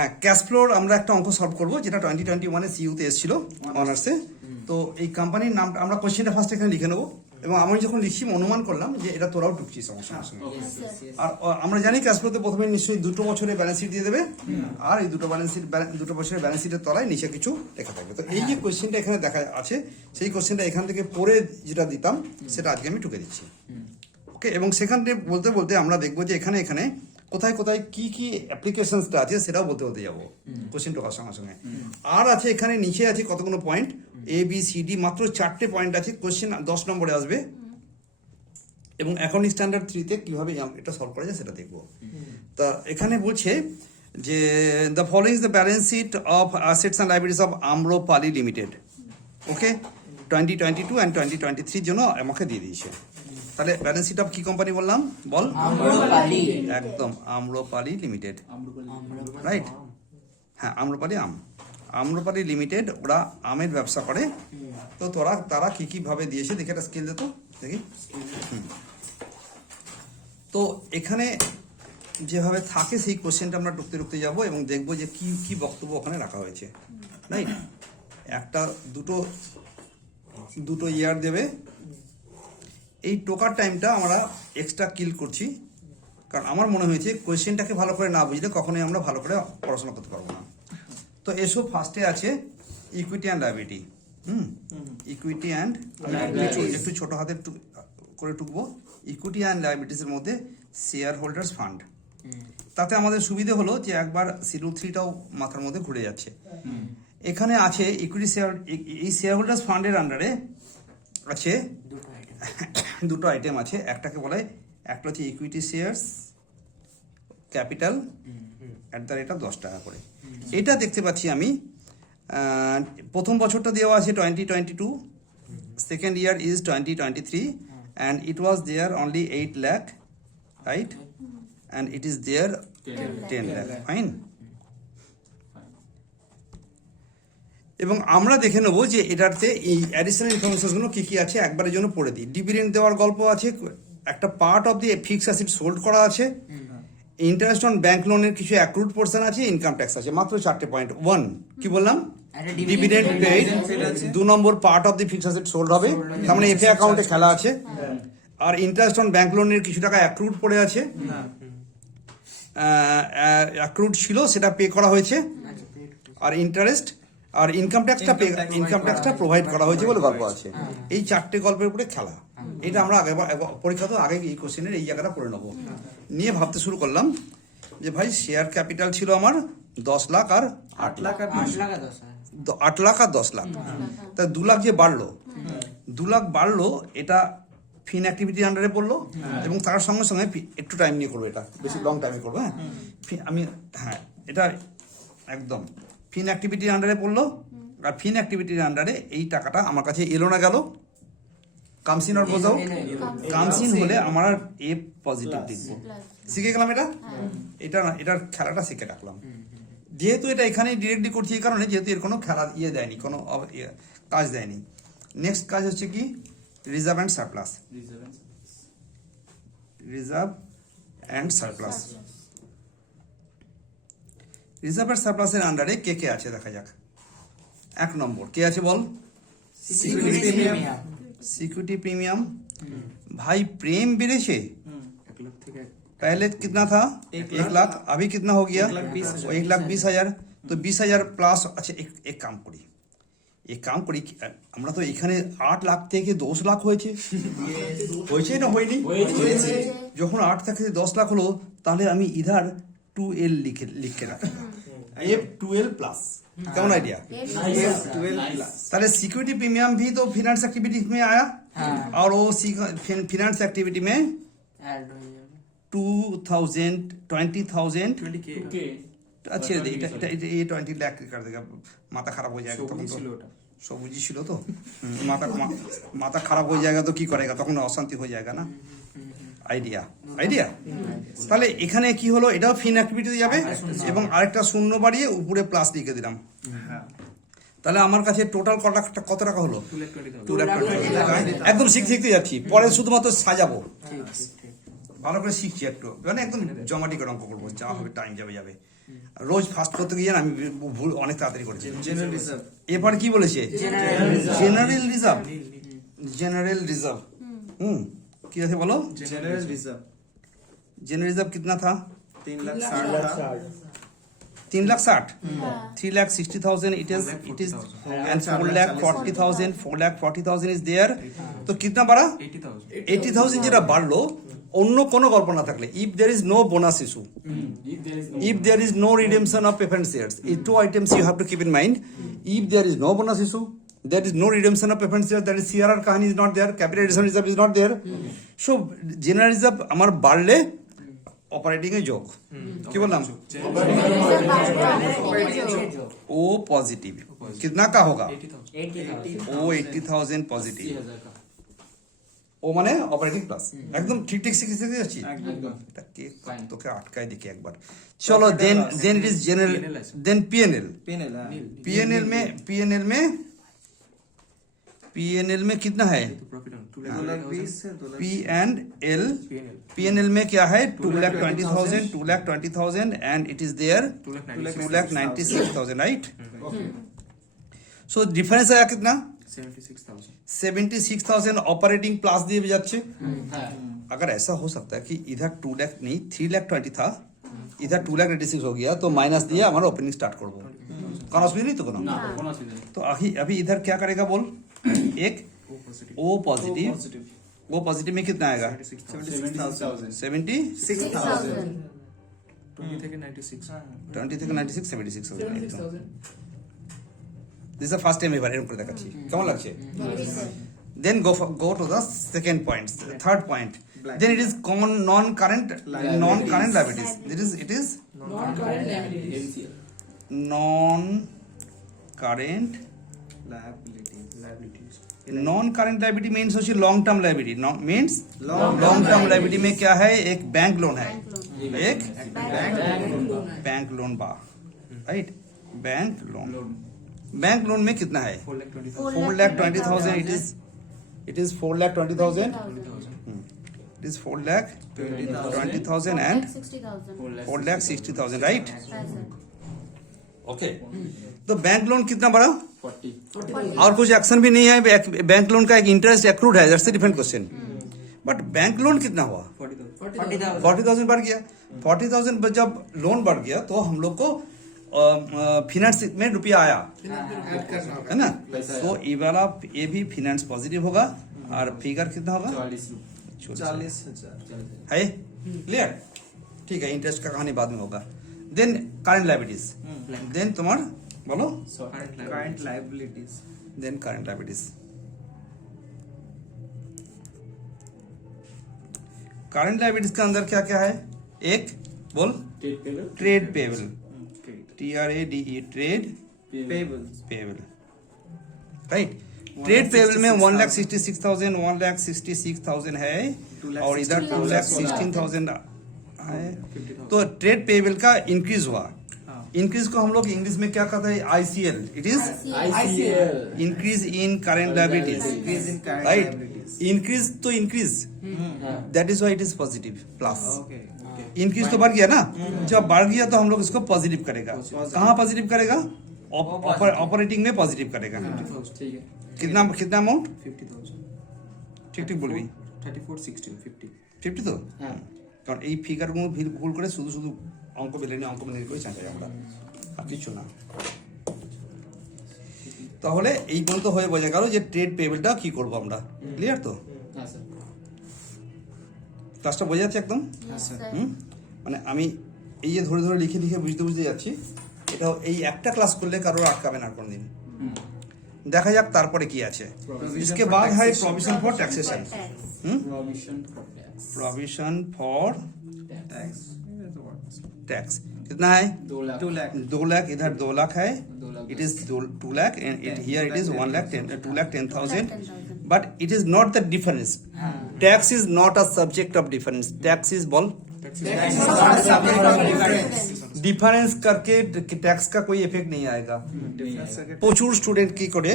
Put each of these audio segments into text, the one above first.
হ্যাঁ, cash floor আমরা একটা অঙ্ক সলভ করবো, যেটা 2021-এ সিইউতে এসেছিল অনার্সে। তো এই কোম্পানির নামটা আমরা কোশ্চেনটা ফার্স্ট এখানে লিখে নেবো, এবং আমি যখন লিখছি অনুমান করলাম যে এটা তোরাও টুকছিস আমার সঙ্গে। আর আমরা জানি ক্যাশ ফ্লোতে প্রথমে নিশ্চয়ই 2 বছরের ব্যালেন্স শিট দিয়ে দেবে, আর এই 2 বছরের ব্যালেন্স শিটের তলায় নিচে কিছু লেখা থাকবে। তো এই যে কোশ্চেনটা এখানে দেখা আছে, সেই কোশ্চেনটা এখান থেকে পড়ে যেটা দিতাম সেটা আজকে আমি টুকে দিচ্ছি। ওকে, এবং সেখান থেকে বলতে বলতে আমরা দেখবো যে এখানে এখানে কোথায় কোথায় কি কি অ্যাপ্লিকেশনসটা আছে সেটাও বলতে বলতে যাবো কোশ্চেন টোকার সঙ্গে সঙ্গে। আর আছে এখানে নিচে আছে কতগুলো পয়েন্ট, ABCD, মাত্র 4টে পয়েন্ট আছে, কোশ্চেন 10 নম্বরে আসবে, এবং অ্যাকাউন্টিং স্ট্যান্ডার্ড 3-তে কীভাবে এটা সলভ করা যায় সেটা দেখবো। তা এখানে বলছে যে the following is the balance sheet of assets and liabilities of Amrapali limited. Okay, 2022 and 2023 জন্য আমাকে দিয়ে দিয়েছে। তাহলে ব্যালেন্স শিট অফ কি কোম্পানি বললাম বল? আম্রপালি। একদম, আম্রপালি লিমিটেড, রাইট? হ্যাঁ, আম্রপালি লিমিটেড, ওরা আমের ব্যবসা করে। তো তারা কি কি ভাবে দিয়েছে দেখে একটা স্কেল দিত দেখি। তো এখানে যেভাবে থাকে সেই কোশ্চেনটা আমরা টুকতে টুকতে যাবো এবং দেখবো যে কি কি বক্তব্য ওখানে রাখা হয়েছে, রাইট? একটা দুটো ইয়ার দেবে। এই টোকার টাইমটা আমরা এক্সট্রা কিল করছি, কারণ আমার মনে হয়েছে কোয়েশ্চেনটাকে ভালো করে না বুঝলে কখনোই আমরা ভালো করে পড়াশোনা করতে পারবো না। তো এসব ফার্স্টে আছে equity and liability. Equity and একটু ছোট হাতে করে টুকবো। ইকুইটি অ্যান্ড লায়াবিলিটিসের মধ্যে শেয়ার হোল্ডার্স ফান্ড। তাতে আমাদের সুবিধে হলো যে একবার শিডিউল 3টাও মাথার মধ্যে ঘুরে যাচ্ছে। এখানে আছে ইকুইটি শেয়ার, এই শেয়ার হোল্ডার্স ফান্ডের আন্ডারে আছে দুটো আইটেম আছে। একটাকে বলে, একটা হচ্ছে ইকুইটি শেয়ারস ক্যাপিটাল @ 10 টাকা করে। এটা দেখতে পাচ্ছি আমি প্রথম বছরটা দেওয়া আছে 2022, second year is 2023, and it was there only 8 lakh, right? And it is there 10 lakh, fine. এবং আমরা দেখে নেবো যে এটাতে এই অ্যাডিশনাল ইনফরমেশনগুলো কী কী আছে, একবারের জন্য পড়ে দিই। ডিভিডেন্ড দেওয়ার গল্প আছে, একটা part of the fixed asset sold করা আছে, ইন্টারেস্ট অন ব্যাংক লোনের কিছু অ্যাক্রুড পোর্শন আছে, ইনকাম ট্যাক্স আছে। মাত্র 4টে পয়েন্ট। 1 কি বললাম? Dividend paid. 2 number part of the fixed asset sold হবে, তার মানে এফএ অ্যাকাউন্টে খেলা আছে। আর ইন্টারেস্ট অন ব্যাংক লোনের কিছু টাকা অ্যাক্রুড পড়ে আছে, অ্যাক্রুড ছিল সেটা পে করা হয়েছে। আর ইন্টারেস্ট আর ইনকাম ট্যাক্সটা প্রোভাইড করা হয়েছে বলে গল্প আছে। এই 4টে গল্পের উপরে খেলা। এটা আমরা পরীক্ষা তো আগে এই কোশ্চেনের এই জায়গাটা পড়ে নেবো। নিয়ে ভাবতে শুরু করলাম যে ভাই শেয়ার ক্যাপিটাল ছিল আমার 10 লাখ আর 8 লাখ, 8 লাখ আর 10 লাখ। তা 2 লাখ যে বাড়লো, 2 লাখ বাড়লো, এটা ফিন অ্যাক্টিভিটির আন্ডারে পড়লো, এবং তার সঙ্গে সঙ্গে একটু টাইম নিয়ে করবো, এটা বেশি লং টাইমে করবো। হ্যাঁ, এটা একদম ফিন অ্যাক্টিভিটির আন্ডারে পড়লো। আর ফিন অ্যাক্টিভিটির আন্ডারে এই টাকাটা আমার কাছে এলো না গেল, কামসিন আর বোঝাও। কামসিন হলে আমার এ পজিটিভ লিখবো। শিখে গেলাম এটার খেলাটা শিখে রাখলাম। যেহেতু এটা এখানেই ডিরেক্টলি করছি এই কারণে, যেহেতু এর কোনো খেলা দেয়নি, কোনো কাজ দেয়নি। নেক্সট কাজ হচ্ছে কি? Reserve and surplus. Reserve and surplus সারপ্লাসের আন্ডারে কে কে আছে দেখা যাক। 1 নম্বর কে আছে বল? Security premium. भाई प्रेम बेड़ेছে। पहले कितना था? 1 लाख, अभी कितना हो गया? 1,20,000। তো 20,000 প্লাস। আচ্ছা, এক কাম করি আমরা তো এখানে 8 লাখ থেকে 10 লাখ হয়েছে না হয়নি? যখন 8 থেকে 10 লাখ হলো, তাহলে আমি ইধার 2L লিখে রাখলাম, F12 प्लस। কেমন আইডিয়া? তাহলে सिक्योरिटी प्रीमियम भी तो फाइनेंस एक्टिविटी में आया, और वो फाइनेंस एक्टिविटी में 20,000 20,000 अच्छा, ये 20 लाख कर देगा। माथा खराब हो जाएगा তখন তো। সবুজই ছিল তো, মাথা খারাপ হয়ে যায়গা তো কি করেগা, তখন অশান্তি হয়ে যায়গা না। আইডিয়া। তাহলে এখানে কি হলো, এটাও ফিন অ্যাক্টিভিটিতে যাবে, এবং আরেকটা শূন্য বাড়িয়ে উপরে প্লাস লিখে দিলাম। তাহলে আমার কাছে টোটাল কত টাকা হলো? 2 লাখ। একদম শিখতে যাচ্ছি, পরে শুধুমাত্র সাজাবো। ভালো করে শিখছি একটু, মানে একদম জমাটি করে অঙ্ক করবো, যা হবে টাইম যাবে। রোজ ফার্স্ট করতে গিয়ে না আমি ভুল অনেক তাড়াতাড়ি করেছি। General reserve. এবার কি বলেছে? General reserve. जनरल रिजर्व क्या थे बोलो? General reserve. जनरल रिजर्व कितना था? 3,60,000। 3,60,000 3,60,000 it is and 4,40,000 4,40,000 is there. तो कितना बढ़ा? 80,000 যেটা বাড়লো অন্য কোনো গল্প না থাকলে if there is no bonus issue, if there is no redemption of preference shares, these two items you have to keep in mind. If there is no bonus issue, there is no redemption of preference shares, that is CRR kahani is not there, capital addition reserve is not there. So general reserve আমার বাড়লে operating है joke কি বললাম? O positive कितना का होगा? ओ 80,000 positive ও মানে operating plus একদম ঠিক ঠিক শিখে শিখে যাচ্ছি এটাকে তোকে আটকায় দেখি একবার চলো then it is general then PNL PNL में कितना है? पीएनएल में क्या है? 2,20,000 and it is there 2,96,000 right. So difference आया कितना? 76,000 ऑपरेटिंग प्लस दिए भी जाते. अगर ऐसा हो सकता है कि इधर 2 लाख नहीं 3,20,000 था, इधर 2,96,000 हो गया तो माइनस दिया हमारा ओपनिंग स्टार्ट कर दो. कौन असुविधा नहीं तो कोनो. तो अभी इधर क्या करेगा बोल? एक ओ पॉजिटिव. वो पॉजिटिव में कितना आएगा? 76,000 20 থেকে 96 76 हो जाएगा. This is the first time এবার এরকম করে দেখাচ্ছি কেমন লাগছে? Then go to the second point, third point. Then it is common non-current liabilities. It is non-current liability means হচ্ছে long term liability. means long term liability में क्या है? एक बैंक लोन है, एक बैंक लोन बा राइट. बैंक लोन में कितना है? 4,20,000. it is 4,20,000. It is 4,20,000 and 4,60,000 right. Okay तो बैंक लोन कितना बड़ा? 40. और कुछ एक्शन भी नहीं है. बैंक लोन का एक इंटरेस्ट एक्रूड है, that's the different question. But bank loan कितना हुआ? 40,000 बढ़ गया. 40,000 जब लोन बढ़ गया तो हम लोग को फिनेंस में रुपया आया है ना. तो ये वाला ये भी फिनेंस पॉजिटिव होगा और फिगर कितना होगा? 40,000 है. क्लियर? ठीक है. इंटरेस्ट का कहानी बाद में होगा. Then current liabilities. देन तुम्हार बोलो current liabilities. Then current liabilities. Current liabilities के अंदर क्या क्या है? एक बोल trade payable. TRADE trade payable right. Trade payable में 1,66,000 1,66,000 है और इधर 2,16,000 है. तो ट्रेड पेबल का इंक्रीज हुआ. इंक्रीज को हम लोग इंग्लिश में क्या कहते हैं? ICL. It is increase in current liabilities right. Increase तो increase that is why it is positive plus. Increase तो बढ़ गया ना. जब बढ़ गया तो हम लोग इसको पॉजिटिव करेगा. कहाँ पॉजिटिव करेगा? ऑपरेटिंग में पॉजिटिव करेगा. कितना अमाउंट? 50,000. ঠিক বলবি 34 16 50 50 তো কারণ এই ফিগারগুলো ভুল করে শুধু শুধু অঙ্ক বেলেনি অঙ্ক বেলেনি করে চাঁটাই আমরা আর কিছু না. তাহলে এই পর্যন্ত হয়ে বোঝা গেল যে ট্রেড পেয়েবলটা কি করব আমরা. ক্লিয়ার তো? হ্যাঁ স্যার. ক্লাসটা বোঝা যাচ্ছে একদম? মানে আমি এই যে ধরে ধরে লিখে লিখে বুঝতে যাচ্ছি. এটা এই একটা ক্লাস করলে কারোর আটকাবে না কোনদিন. দেখা যাক তারপরে কি আছে. इसके बाद है provision for taxation. Provision for tax कितना है? 2 लाख. इधर 2 लाख है. It is 2 lakh and here it is 2,10,000. But it is not the difference. Tax is not a subject of difference. Tax is ball difference करके टैक्स का कोई इफेक्ट नहीं आएगा difference करके প্রচুর স্টুডেন্ট কি করে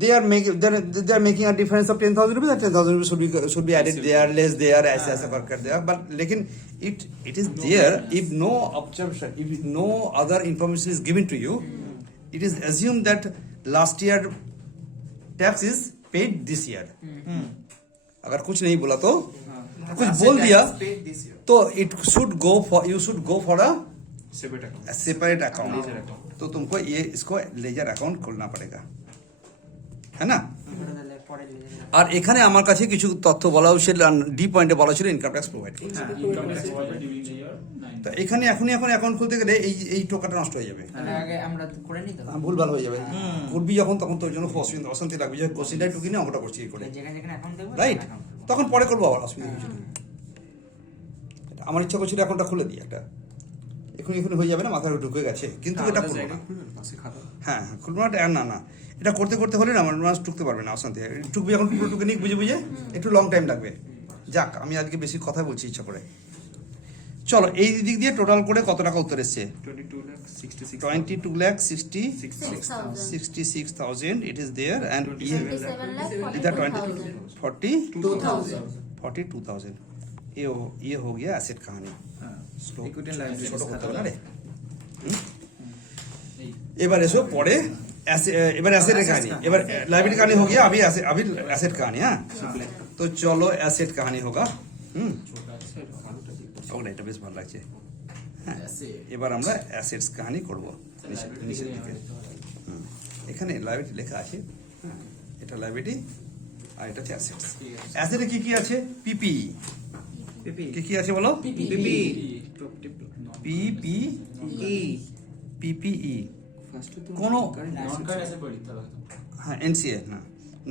they are making a difference of 10,000 rupees और 10,000 rupees should be added there less there ऐसे ऐसे कर दिया बट लेकिन it is there if no observation if no other information is given to you it is assumed that last year tax is paid this year अगर कुछ नहीं बोला तो कुछ बोल दिया paid this year. तो it should go for you should go for a separate account separate account Ledger account. तो तुमको ये इसको लेजर अकाउंट खोलना पड़ेगा है না আর এখানে আমার কাছে কিছু তথ্য বলা হয়েছিল ডি পয়েন্টে বলা ছিল ইনকাম ট্যাক্স প্রোভাইড করছে income tax provided during the year 9 তো এখানে এখনই এখন অ্যাকাউন্ট খুলতে গেলে এই টোকাটা নষ্ট হয়ে যাবে আগে আমরা করে নিই তো ভুলভাল হয়ে যাবে করবি যখন তখন তোর জন্য অশান্তি লাগবে যে কোশ্চেনটা টুকি না অঙ্কটা করছি করে যেখানে যেখানে অ্যাকাউন্ট দেবো রাইট তখন পরে করবো আবার অসুবিধা কিছু নেই আমার ইচ্ছা করছিল অ্যাকাউন্টটা খুলে দিই একটা এখনই হয়ে যাবে না মাথায় ঢুকে গেছে কিন্তু এটা করবো না পাশে খাতা হ্যাঁ খুলবো না না এটা করতে করতে হলে না আমার মানুষ টুকতে পারবে না অশান্তি টুকবি এখন পুরো টুকে নিক বুঝে বুঝে একটু লং টাইম লাগবে যাক আমি আজকে বেশি কথা বলছি ইচ্ছা করে চলো এই দিক দিয়ে টোটাল করে কত টাকা উত্তর এসছে 22 lakh 66 22,66,000 it is there and 42,000 ये हो गया एसेट कहानी Slow. Equity and liabilities ছোট করতে হবে খাতা। না রে এবার এসো পরে এবার অ্যাসেটের কাহিনী এবার लाइबिलिटी कहानी हो गया अभी एसेट कहानी हाँ तो चलो एसेट कहानी होगा ওটা এটা বেশ ভালো লাগছে হ্যাঁ এবার আমরা অ্যাসেটস কাহিনী করব নিচের দিকে এখানে লাইবিলিটি লেখা আছে এটা লাইবিলিটি আর এটা হচ্ছে অ্যাসেটস অ্যাসেটে কি কি আছে পিপি PP. কি কি আছে বলো PP. পিপি E. পিপিই কোনো नॉन कारेंट ऐसे पढ़ी था हाँ एनसीए हाँ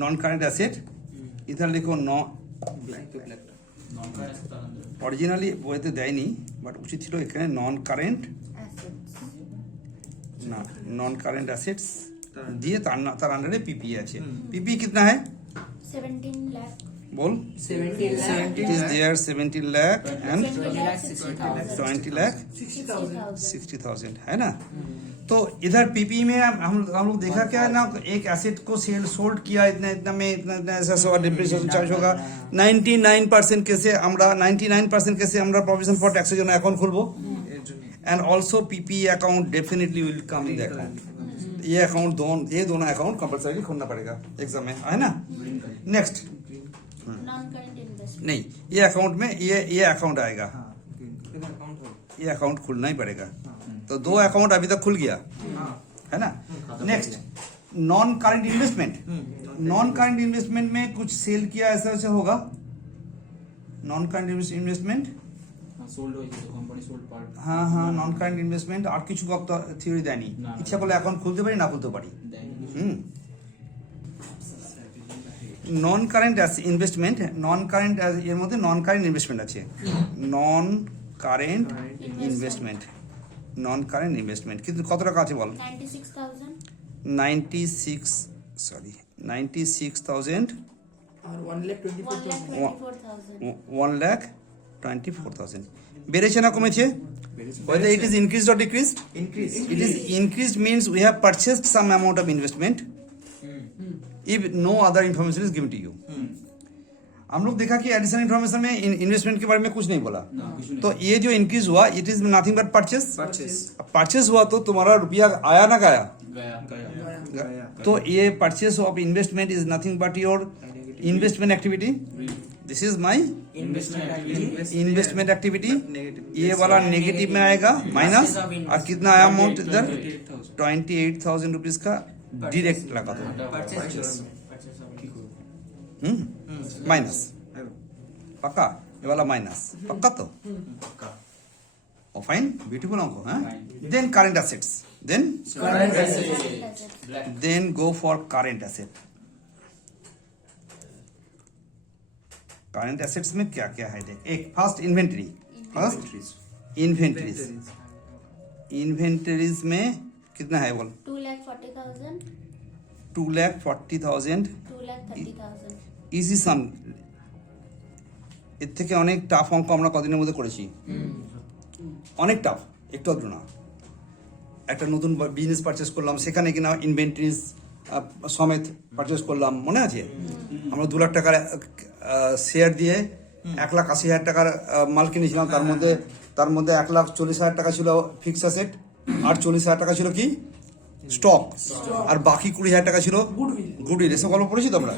नॉन कारेंट एसेट इधर लिखो नॉन कारेंट ऐसे था अंदर অরিজিনালি বইতে দেয়নি বাট উচিত ছিল এখানে নন কারেন্ট না নন কারেন্ট অ্যাসেটস দিয়ে তার अंडर पीपी আছে पीपी कितना है 17 lakh. बोल 17 it is there 17 lakh and 20 lakh 60,000. 60,000 है ना तो इधर पीपी में हम लोग देखा क्या है ना एक एसेट को सोल्ड किया इतना इतना में इतना ऐसा सो डिप्रिसिएशन चार्ज होगा 99% कैसे আমরা 99% कैसे আমরা প্রভিশন ফর ট্যাক্সের জন্য অ্যাকাউন্ট খুলবো এর জন্য and also PP account definitely will come in the account ये अकाउंट ये दोनों अकाउंट कंपलसरी खोलना पड़ेगा एग्जाम में है ना नेक्स्ट Non-current investment. नहीं ये अकाउंट में ये अकाउंट आएगा हाँ ये अकाउंट खुलना ही पड़ेगा तो दो अकाउंट अभी तक खुल गया है ना next non current investment non current investment में कुछ सेल किया ऐसा ऐसा होगा नॉन करंट इन्वेस्टमेंट सोल्ड হয়েছে তো কোম্পানি সোল্ড পার্ট হ্যাঁ হ্যাঁ নন কারেন্ট ইনভেস্টমেন্ট আর কিছু থিওরি দেয়নি না, না। ইচ্ছা করলে অ্যাকাউন্ট খুলতে পারি না খুলতে পারি হুম non current investment non current এর মধ্যে নন কারেন্ট ইনভেস্টমেন্ট আছে non current investment non current investment কিন্তু কত টাকা আছে বল 96,000. 96 সরি 96,000 আর 1,24,000 1,24,000 বেড়েছে না কমেছে whether it is increased or decreased increase it is increased means we have purchased some amount of investment if no other information is given to you हम लोग देखा कि एडिशनल इन्फॉर्मेशन में इन्वेस्टमेंट के बारे में कुछ नहीं बोला ना कुछ नहीं तो ये जो इंक्रीज हुआ it is nothing but purchase purchase purchase हुआ तो तुम्हारा रुपया आया ना गया गया गया तो ये purchase of investment is nothing but your investment activity this is my investment activity negative ये वाला नेगेटिव में आएगा माइनस of investment. और कितना आया अमाउंट इधर 28,000 28,000 रुपीज का डायरेक्ट लगा दो माइनस पक्का ये वाला माइनस पक्का तो ओ फाइन ब्यूटीफुल अंक हाँ then current assets current assets then go for current asset current assets में क्या क्या है देख एक first inventory first inventories inventories में कितना है बोल 2,40,000. 2,40,000 2,30,000. ইজি সাম এর থেকে অনেক টাফ অঙ্ক আমরা কদিনের মধ্যে করেছি অনেক টাফ একটু আধটু না একটা নতুন বিজনেস পারচেস করলাম, সেখানে কিনা ইনভেন্টরিজ সমেত পারচেস করলাম, মনে আছে? আমরা 2 লাখ টাকার শেয়ার দিয়ে 1,80,000 টাকার মাল কিনেছিলাম, তার মধ্যে 1,40,000 টাকা ছিল ফিক্স অ্যাসেট, আর 40,000 টাকা ছিল কি স্টক, আর বাকি 20,000 টাকা ছিল গুডউইল। এসব গল্প পড়েছি তো আমরা।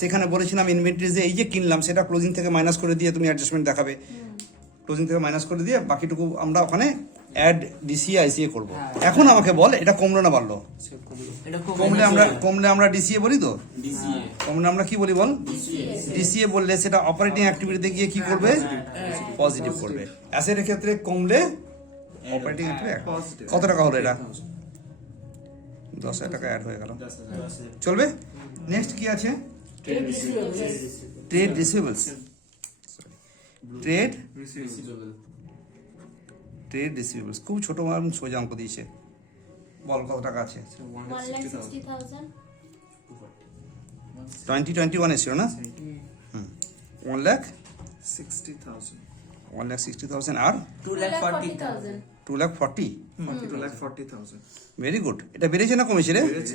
সেখানে বলেছিলাম ইনভেন্টরিজে এই যে কিনলাম সেটা ক্লোজিং থেকে মাইনাস করে দিয়ে তুমি অ্যাডজাস্টমেন্ট দেখাবে, ক্লোজিং থেকে মাইনাস করে দিয়ে বাকিটুকু আমরা ওখানে অ্যাড ডিসিএ আইসিএ করব। এখন আমাকে বল এটা কমলো না বাড়লো? এটা খুব কমলে আমরা ডিসিএ বলি তো, ডিসিএ কমলে আমরা কি বলি বল? ডিসিএ বললে সেটা অপারেটিং অ্যাক্টিভিটিতে গিয়ে কি করবে? পজিটিভ করবে। অ্যাসেটের ক্ষেত্রে কমলে অপারেটিং Positive. কত টাকা হলো? এটা 10,000 টাকা অ্যাড হয়ে গেল, চলবে। নেক্সট কি আছে? Trade receivables. ট্রেড রিসিভেবল খুব ছোট এবং সোজা অঙ্ক দিয়েছে। বল কত টাকা আছে? 1,60,000 2021 এ ছিল না? 60,000. 1,60,000 আর 2,40,000 2,40,000। 2,40,000. Very good. এটা বেড়েছে না কমেছে রে? বেড়েছে।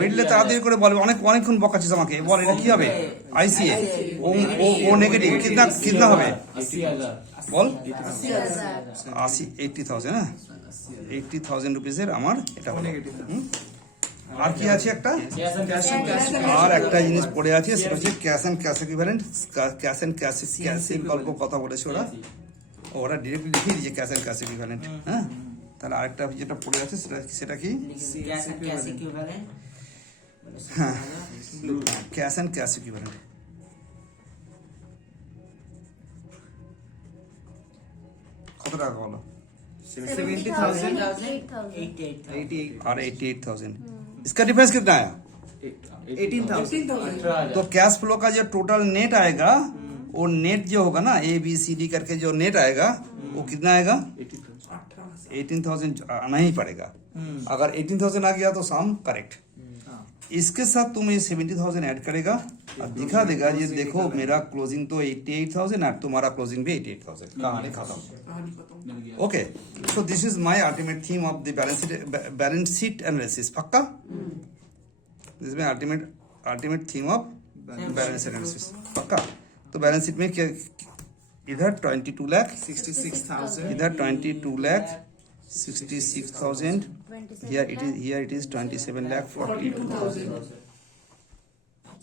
বেড়লে তাড়াতাড়ি করে বলবে, অনেকক্ষণ বকাচ্ছিস আমাকে। বল এটা কি হবে? আইসিএ ও নেগেটিভ কিতনা হবে? 80,000 বল 80,000 80,000 হ্যাঁ, 80,000 রুপিসের আমার এটা হলো। Negative. আর কি আছে একটা? ক্যাশ অন ক্যাশ আর একটা জিনিস পড়ে আছে, সেটা হচ্ছে cash and cash equivalent. Cash and cash গল্প কথা বলেছে ওরা ডিরেক্টলি লিখে দিয়েছে ক্যাশ অ্যান্ড ক্যাশ ইকুইভ্যালেন্ট। হ্যাঁ, তাহলে আরেকটা যেটা পড়ে আছে সেটা কি? ক্যাশ ইকুইভ্যালেন্ট হ্যাঁ, ক্যাশ অ্যান্ড ক্যাশ ইকুইভ্যালেন্ট। কত টাকা বলো? 70,000. 88,000 88. और 88,000। इसका डिफरेंस कितना आया? 18,000. 18,000 तो कैश फ्लो का जो टोटल नेट आएगा, वो नेट जो होगा ना ए बी सी डी करके जो नेट आएगा वो कितना आएगा? 18,000 आना ही पड़ेगा। अगर 18,000 आ गया तो सम करेक्ट। हाँ. इसके साथ तुम ये 70,000 ऐड करेगा और दिखा देगा ये देखो मेरा क्लोजिंग तो 88,000 और तुम्हारा क्लोजिंग भी 88,000। कहानी खत्म। मिल गया Okay, so this is my ultimate theme of the balance sheet analysis. पक्का? This is my ultimate theme of balance sheet analysis. पक्का? तो बैलेंस शीट में क्या? इधर 22 लाख, 66,000. इधर 22 lakh 66,000. Here it is 27 lakh 42,000.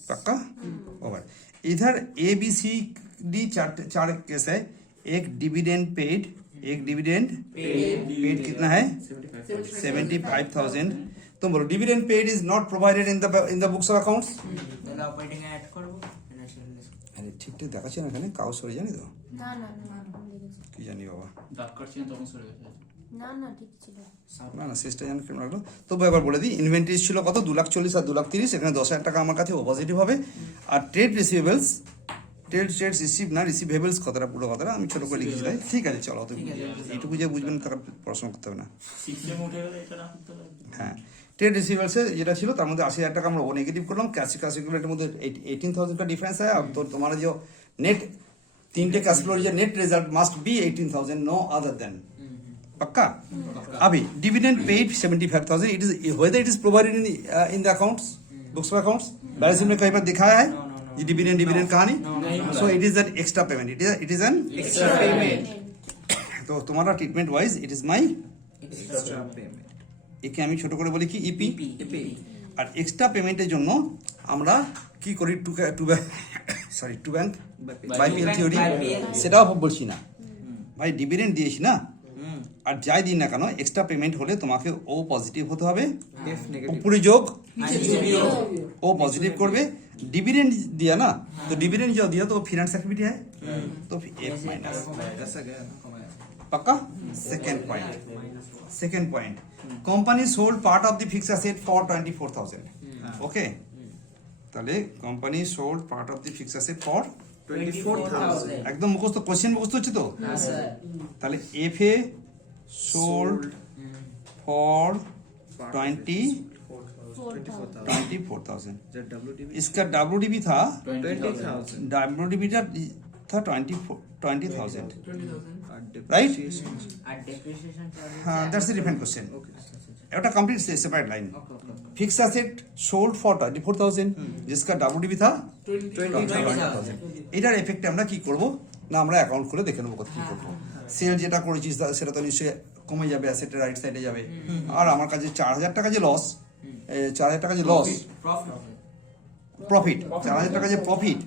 पक्का? ओवर। इधर ए बी सी डी चार केस है। एक डिविडेंड पेड कितना है? 75,000। तुम बोलो dividend paid is not provided in the books of accounts. তাহলে অপারেটিং অ্যাড করব ফিনান্সিয়াল আরে ঠিকঠাক দেখাচ্ছে না এখানে, কাগজ সরে জানি তো না আমি দেখেছি। কি জানি বাবা। দাগ কাটছি না তখন সরে গেছে না ঠিক ছিল। না শেষটা জানি কেমন লাগলো। তবু এবার বলে দিই, ইনভেন্টরিজ ছিল কত? 2,40,000 আর 2,30,000। এখানে 10,000 টাকা আমার কাছে পজিটিভ হবে। আর ট্রেড রিসিভেবলস, রিসিভেবলস কথাটা পুরো কথাটা আমি ছোট করে লিখেছি, তাই ঠিক আছে। চলো তুমি এইটুকু যে বুঝবেন তারা পড়াশোনা করতে হবে না। সিস্টেম উঠে গেলে এটা না করতে হবে হ্যাঁ, ট্রেড রিসিভেবলসে যেটা ছিল তার মধ্যে 80,000 টাকা আমরা ও নেগেটিভ করলাম। ক্যাশ ইকুইভ্যালেন্টের মধ্যে 18,000 का डिफरेंस है। अब तो तुम्हारा जो नेट तीनटे कैश फ्लो जो net result must be 18,000, no other than. पक्का? अभी dividend paid 75,000, it is whether it is provided in the accounts, books of accounts. Balance sheet में कहीं पर दिखाया है ये डिविडेंड कहानी? So it is an extra payment, it is an Extra payment. तो तुम्हारा treatment wise it is my, Extra payment. একে আমি ছোট করে বলি কি ইপি। EP. আর এক্সট্রা পেমেন্টের জন্য আমরা কি করি? To bank by PL theory, সেটাও বলছি না ভাই। ডিভিডেন্ড দিয়েছি না, আর যাই দিন না কেন এক্সট্রা পেমেন্ট হলে তোমাকে ও পজিটিভ হতে হবে, F negative. উপরে যোগ ও পজিটিভ করবে। डिविडेंड दिया ना, तो डिविडेंड जो दिया तो फिनेंस एक्टिविटी है, तो एफ माइनस। ऐसा गया ना कमाया. पक्का? Second point company sold part of the fix asset for 24,000। Okay, তাহলে company sold part of the fix asset for 24,000. একদম মুখস্থ, কোশ্চেন মুখস্থ হচ্ছে তো। না স্যার তাহলে এফ এ সোল্ড ফর 24,000। जब WDB इसका डब्ल्यूडीबी था 20,000. डब्ल्यूडीबी था 20,000। Right? আর ডেপ্রিসিয়েশন চার্জ হ্যাঁ, that's a different question. Okay. এটা complete separate line. Okay. Fix asset sold for 24,000 जिसका WDV था 20,000 এটার এফেক্টে আমরা কি করব না আমরা অ্যাকাউন্ট খুলে দেখে নেবো কত কি করবো। সেল যেটা করেছিস সেটা তো নিশ্চয়ই কমে যাবে, অ্যাসেটের রাইট সাইডে যাবে। আর আমার কাছে 4,000 টাকা যে লস, 4,000 টাকা যে লস প্রফিট, 4,000 টাকা যে প্রফিট,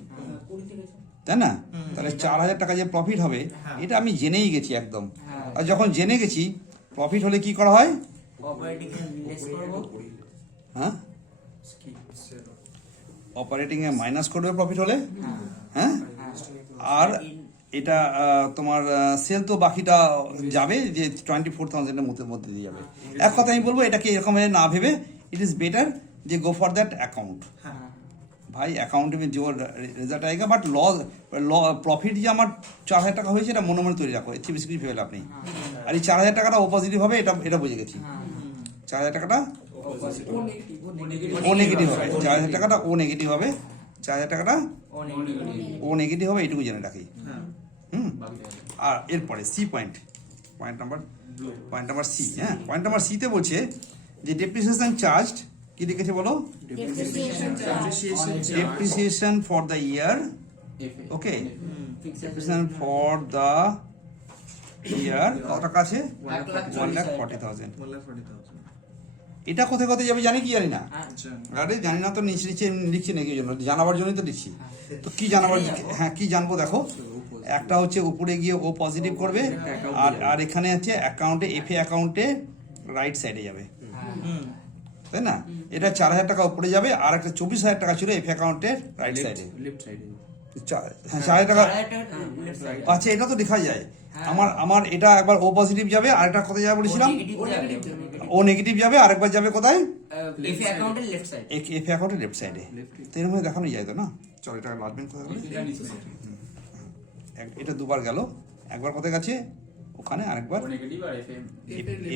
তাই না? তাহলে 4,000 টাকা যে প্রফিট হবে এটা আমি জেনেই গেছি একদম। আর যখন জেনে গেছি প্রফিট হলে কি করা হয়? অপারেটিং লেস করব হ্যাঁ, অপারেটিং এ মাইনাস করবে প্রফিট হলে। হ্যাঁ, আর এটা তোমার সেল তো বাকিটা যাবে যে 24,000 এর মধ্যে দিয়ে যাবে। এক কথা আমি বলবো এটাকে এরকম ভাবে না ভেবে ইট ইজ বেটার যে গো ফর দ্যাট অ্যাকাউন্ট। भाई अकाउंट में जो रिजल्ट आएगा बट लॉस प्रॉफिट যে আমার 4,000 টাকা হয়েছে এটা মনে মনে তৈরি রাখো, এর চেয়ে বেশি কিছু ভেবে লাভ নেই। আর এই 4,000 টাকাটা ও পজিটিভ হবে এটা বুঝে গেছি। 4,000 টাকাটা ও নেগেটিভ হবে, 4,000 টাকাটা ও নেগেটিভ হবে, 4,000 টাকাটা ও নেগেটিভ হবে, এইটুকু জেনে রাখি। আর এরপরে সি পয়েন্ট নাম্বার সি। হ্যাঁ, পয়েন্ট নাম্বার সিতে বলছে যে ডেপ্রিসিয়েশন চার্জড কি লিখেছে বলো? Depreciation for the year, okay, depreciation for the year কত টাকা আছে? 1,40,000। 1,40,000 এটা কোথায় কোথায় যাবে জানি কি জানি না? আচ্ছা আরে জানি না তো নিচে নিচে লিখছি নাকি জন্য জানাবার জন্যই তো লিখছি। তো কি জানাবার, হ্যাঁ কি জানবো দেখো, একটা হচ্ছে উপরে গিয়ে ও পজিটিভ করবে আর এখানে আছে অ্যাকাউন্টে এফএ অ্যাকাউন্টে রাইট সাইডে যাবে, তাই না? এটা 4,000 টাকা উপরে যাবে আর একটা 24,000 টাকা ছিল এফ অ্যাকাউন্টের রাইট সাইডে। লেফট সাইডে হ্যাঁ, 4,000 টাকা। আচ্ছা এটা তো দেখা যায়। আমার এটা একবার ও পজিটিভ যাবে আর একটা কোথায় যাবে বলেছিলাম? ও নেগেটিভ যাবে আর একবার যাবে কোথায়? এফ অ্যাকাউন্টের লেফট সাইড এফ অ্যাকাউন্টের লেফট সাইডে। তো এরকম দেখানো যায় তো না? চল এটা লাটবেন কোথায় বলে? এটা দুবার গেল, একবার কোথায় গেছে? ওখানে আরেকবার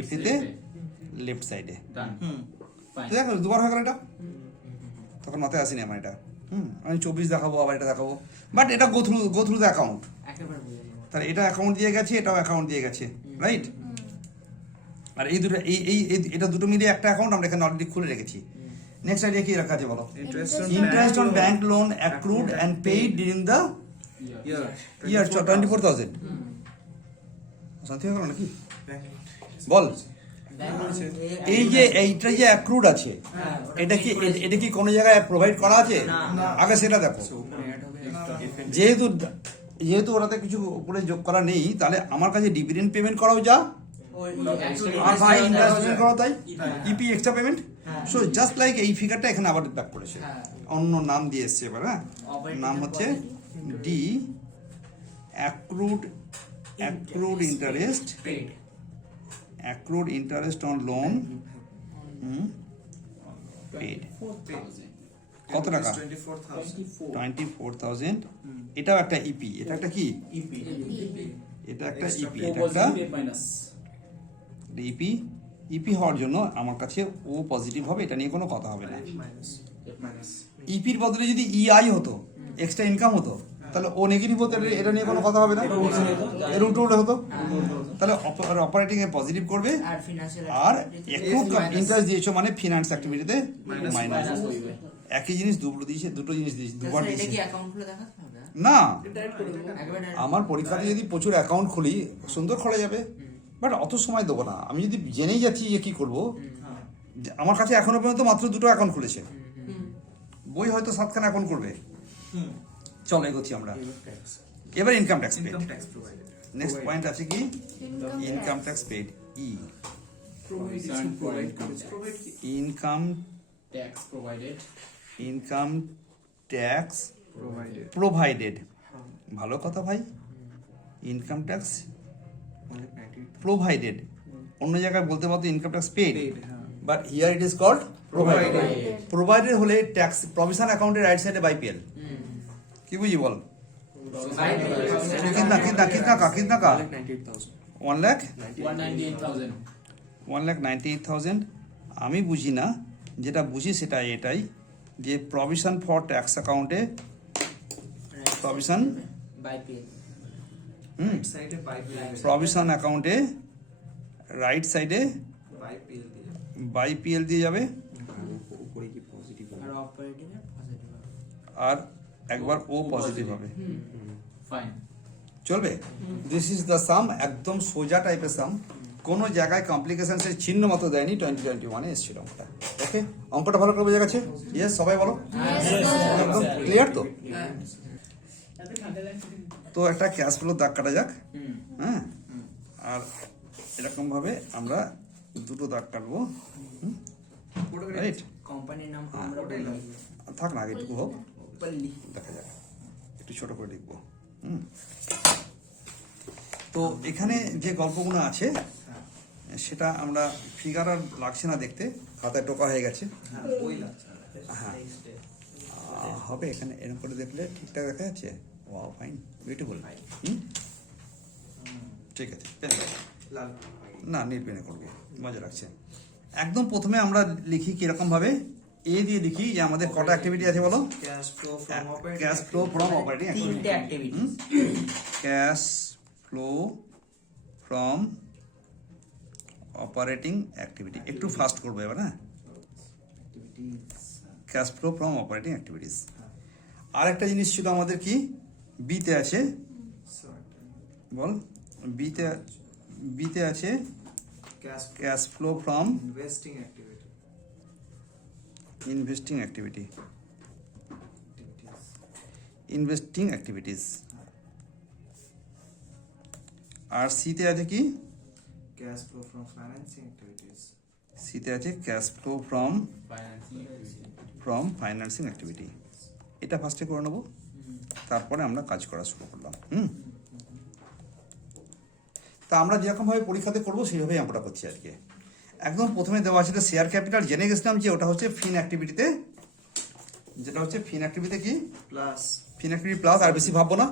এফএতে লেফট সাইডে। দেখো দুবার হয়ে গেল এটা, তখন মাথায় আসেনি আমার এটা। আমি 24 দেখাবো আবার এটা দেখাবো, বাট এটা গো থ্রু দ্য অ্যাকাউন্ট। একেবারে বুঝে যাবো তাহলে এটা অ্যাকাউন্ট দিয়ে গেছে, এটাও অ্যাকাউন্ট দিয়ে গেছে, রাইট? আর এই দুটো এটা দুটো মিলিয়ে একটা অ্যাকাউন্ট আমরা এখানে অলরেডি খুলে রেখেছি। নেক্সট আইডিয়া কি রাখা আছে বলো? Interest on bank loan accrued and paid during the year 24,000। শান্তি হয়ে গেল নাকি? বল, এই যে এইটা যে অ্যাক্রুড আছে এটা কি কোনো জায়গায় প্রোভাইড করা আছে? আগে সেটা দেখো। যেহেতু ওটাতে কিছু উপরে যোগ করা নেই, তাহলে আমার কাছে ডিভিডেন্ড পেমেন্ট করাও যা আর ভাই ইন্টারেস্ট পেমেন্ট করাও তাই, ইপি extra payment. So just like এই ফিগারটা এখানে আবার ব্যাক করেছে, অন্য নাম দিয়ে এসছে এবার। হ্যাঁ, নাম হচ্ছে D accrued interest, accrued interest on loan paid কত টাকা? 24,000। এটাও একটা ইপি, এটা একটা কি? এটা একটা ইপি, এটা একটা ইপি হওয়ার জন্য আমার কাছে ও পজিটিভ হবে, এটা নিয়ে কোনো কথা হবে না। ইপির বদলে যদি ইআই হতো, এক্সট্রা ইনকাম হতো, তাহলে ও নেগেটিভ হতো, এটা নিয়ে কোনো কথা হবে না, এর উল্টো হতো। তাহলে অপারেটিং এ পজিটিভ করবে আর ফিনান্সিয়াল আর অ্যাক্রুড ইন্টারেস্ট দিয়েছো মানে ফিনান্স অ্যাক্টিভিটিতে মাইনাস। একই জিনিস দুটো জিনিস দিয়েছি, দুবার এটা দিয়েছি কি অ্যাকাউন্ট খুলে দেখাতে হবে? না। একবারে আমার পরীক্ষাতে যদি প্রচুর অ্যাকাউন্ট খুলি সুন্দর খোলা যাবে, বাট অত সময় দেবো না। আমি যদি জেনেই যাচ্ছি যে কি করবো, আমার কাছে এখনো পর্যন্ত মাত্র 2টো অ্যাকাউন্ট খুলেছে, বই হয়তো 7খানা অ্যাকাউন্ট করবে। চলো এগোচ্ছি আমরা। এবার income tax paid. Income tax provided next point আছে কি? Income tax paid. Income tax provided. ভালো কথা ভাই, ইনকাম ট্যাক্স প্রোভাইডেড। অন্য জায়গায় বলতে পারতো income tax paid, but here it is called provided. Provided হলে ট্যাক্স প্রভিশন অ্যাকাউন্টের রাইট সাইডে বাইপিএল। কি বুঝি বল? कितना का 1,98,000। আমি বুঝি না, যেটা বুঝি সেটা এটাই যে প্রভিশন ফর ট্যাক্স অ্যাকাউন্টে প্রভিশন বাইপিএল হুম সাইডে বাইক প্রভিশন অ্যাকাউন্টে রাইট সাইডে বাইক পিএল দিয়ে বাই পিএল দিয়ে যাবে উপরে কি পজিটিভ আর অপারেটিং এর পজিটিভ হবে। আর একবার ও পজিটিভ হবে ফাইন চলবে দিস ইজ দ্য সাম একদম সোজা টাইপের সাম কোনো জায়গায় কমপ্লিকেশনসের চিহ্ন মতো দেয়নি 2021 এসেছিল অঙ্কটা ওকে অঙ্কটা ভালো করে বোঝা গেছে ইয়েস সবাই বলো একদম ক্লিয়ার তো তো একটা ক্যাশ ফ্লো দাগ কাটা যাক হ্যাঁ আর এরকম ভাবে আমরা দুটো দাগ কাটবো রাইট কোম্পানির নাম আমরা বলি থাক না আগে একটু হোক বললি দেখা যাক একটু ছোট করে লিখবো তো এখানে যে গল্পগুলো আছে সেটা আমরা ফিগার আর লাগছে না দেখতে খাতায় টোকা হয়ে গেছে হ্যাঁ ওই লাগছে হ্যাঁ হবে এখানে এরকম করে দেখলে ঠিকঠাক দেখা যাচ্ছে ওয়াও ফাইন বিউটিফুল ঠিক আছে পেন দাও। লাল না নীল পেনে করবে মজা রাখছে একদম প্রথমে আমরা লিখি কিরকম ভাবে এ দিয়ে লিখি যে আমাদের কটা অ্যাক্টিভিটি আছে বলো cash flow from operating cash flow from operating তিনটে activity cash flow from operating activity একটু ফাস্ট করবো এবার হ্যাঁ cash flow from operating activities আর একটা জিনিস ছিল আমাদের কি বিতে আছে বল বিতে আছে cash cash flow from investing activity investing activities আর সিতে আছে কি cash flow from financing activities সিতে আছে cash flow from financing financing activity এটা ফার্স্টে করে নেবো তারপরে আমরা কাজ করা শুরু করলাম তা আমরা যেরকমভাবে পরীক্ষাতে করবো সেইভাবেই আমরা করছি আজকে একদম প্রথমে দেওয়া আছে শেয়ার ক্যাপিটাল জেনে গেছিলাম যে ওটা হচ্ছে ফিন অ্যাক্টিভিটিতে যেটা হচ্ছে ফিন অ্যাক্টিভিটিতে কি প্লাস ফিন অ্যাক্টিভিটি প্লাস আর বেশি ভাববো না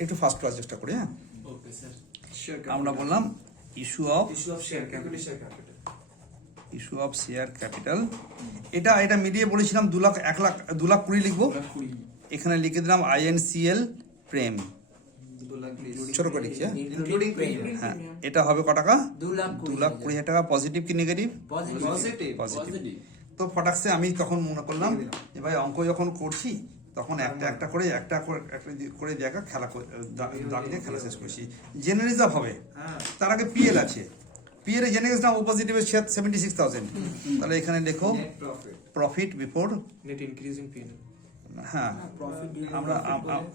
একটু ফাস্ট করার চেষ্টা করি হ্যাঁ ওকে স্যার শেয়ার আমরা বললাম issue of issue of share capital share capital issue of share capital এটা মিলিয়ে বলেছিলাম 2 লাখ 1 লাখ 2 লাখ 20 লিখবো এখানে লিখে দিলাম INCL প্রেম 2 লাখ ছোট করে লিখছি হ্যাঁ? ইনক্লুডিং হ্যাঁ এটা হবে ক টাকা 2 লাখ 20 টাকা পজিটিভ কি নেগেটিভ পজিটিভ পজিটিভ পজিটিভ তো ফটাকসে আমি তখন মনে করলাম যে ভাই অঙ্ক যখন করছি তখন একটা করে জায়গা খেলা দাগ দিয়ে খেলা শেষ করছি জেনে রিজার্ভ হবে হ্যাঁ তার আগে পিএল আছে পিএল এ জেনে গেছিলাম ও পজিটিভ 76,000 তাহলে এখানে লেখো net profit profit before net increasing PL হ্যাঁ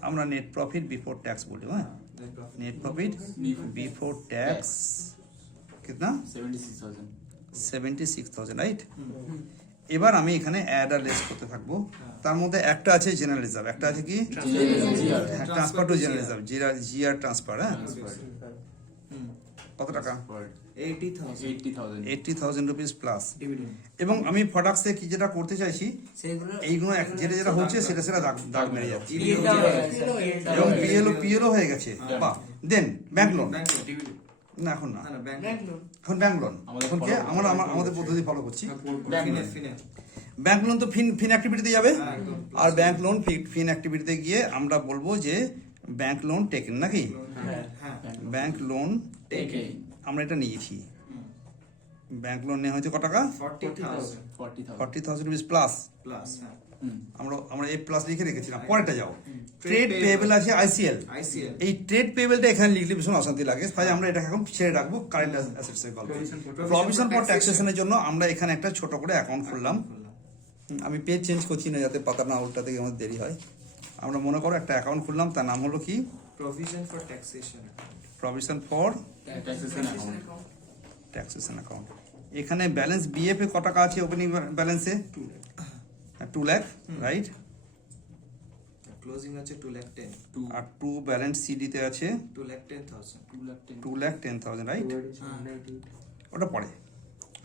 আমরা নেট প্রফিট বিফোর ট্যাক্স বলি হ্যাঁ net profit net profit before tax कितना 76,000 রাইট এবার আমি এখানে অ্যাড আর লেস করতে থাকবো তার মধ্যে একটা আছে জেনারেল রিজার্ভ একটা আছে কি transfer to general reserve GR transfer হ্যাঁ কত টাকা 80,000 80,000 রুপিস প্লাস ডিভিডেন্ড এবং আমি ফটাক্সে কি যেটা করতে চাইছি সেগুলো এইগুলো যেটা হচ্ছে সেটা দাগ মেরে যাচ্ছে ইয়েটা হয়ে গেছে, এবং পিএলও হয়ে গেছে বাহ দেন ব্যাংক লোন ব্যাংক ডিভিডেন্ড না এখন না না ব্যাংক ব্যাংক লোন এখন ব্যাংক লোন আমাদের এখন কি follow আমাদের পদ্ধতি ফলো করছি ফিনে ব্যাংক লোন তো ফিন অ্যাক্টিভিটিতে যাবে হ্যাঁ, একদম। আর ব্যাংক লোন ফিন অ্যাক্টিভিটিতে গিয়ে আমরা বলবো যে ব্যাংক লোন টেকেন নাকি হ্যাঁ ব্যাংক লোন টেকে আমরা এটা নিয়েছি ব্যাংক লোন নেওয়া হয়েছে ক টাকা 40,000 40,000 রুপিস প্লাস প্লাস হ্যাঁ আমরা এই প্লাস লিখে রেখেছিলাম পরেরটা যাও ট্রেড পেয়েবল আছে আইসিএল ICL এই ট্রেড পেয়েবলটা এখানে লিখলে ভীষণ অশান্তি লাগে তাই আমরা এটা এখন ছেড়ে রাখবো কারেন্ট অ্যাসেটস এর গল্প প্রভিশন ফর ট্যাক্সেশনের জন্য আমরা এখানে একটা ছোট করে অ্যাকাউন্ট খুললাম আমি পেজ চেঞ্জ করছি না যাতে পাতা না উল্টাতে গিয়ে আমাদের দেরি হয় আমরা মনে করো একটা অ্যাকাউন্ট খুললাম তার নাম হলো কি provision for taxation provision for taxation account এখানে ব্যালেন্স বিএফ এ কত টাকা আছে ওপেনিং ব্যালেন্সে 2 লাখ রাইট closing আছে 2,10,000 আর 2 ব্যালেন্স সিডিতে আছে 2,10,000 2,10,000 রাইট ওটা পরে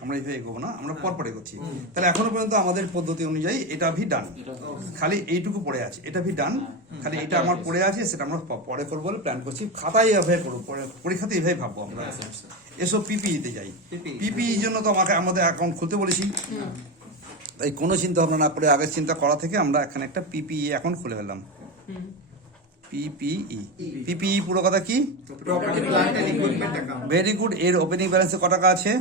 আমরা এইভাবে এগোবো না আমরা পরে এগোচ্ছি তাহলে এখনো পর্যন্ত আমাদের পদ্ধতি অনুযায়ী এটা ভি ডান খালি এইটুকু পড়ে আছে এটা ভি ডান খালি এটা আমার পড়ে আছে সেটা আমরা পরে করবো বলে প্ল্যান করছি খাতায় এভাবে করবো পরীক্ষাতে এইভাবে ভাববো আমরা এসব পিপিইতে যাই পিপিই জন্য তো আমাদের অ্যাকাউন্ট খুলতে বলেছি তাই কোনো চিন্তা ভাবনা না করে আগের চিন্তা করা থেকে আমরা এখানে একটা পিপিই অ্যাকাউন্ট খুলে ফেললাম পিপিই পিপিই পুরো কথা কি? Property, plant and equipment account. Very good. এর ওপেনিং ব্যালেন্সে কত টাকা আছে?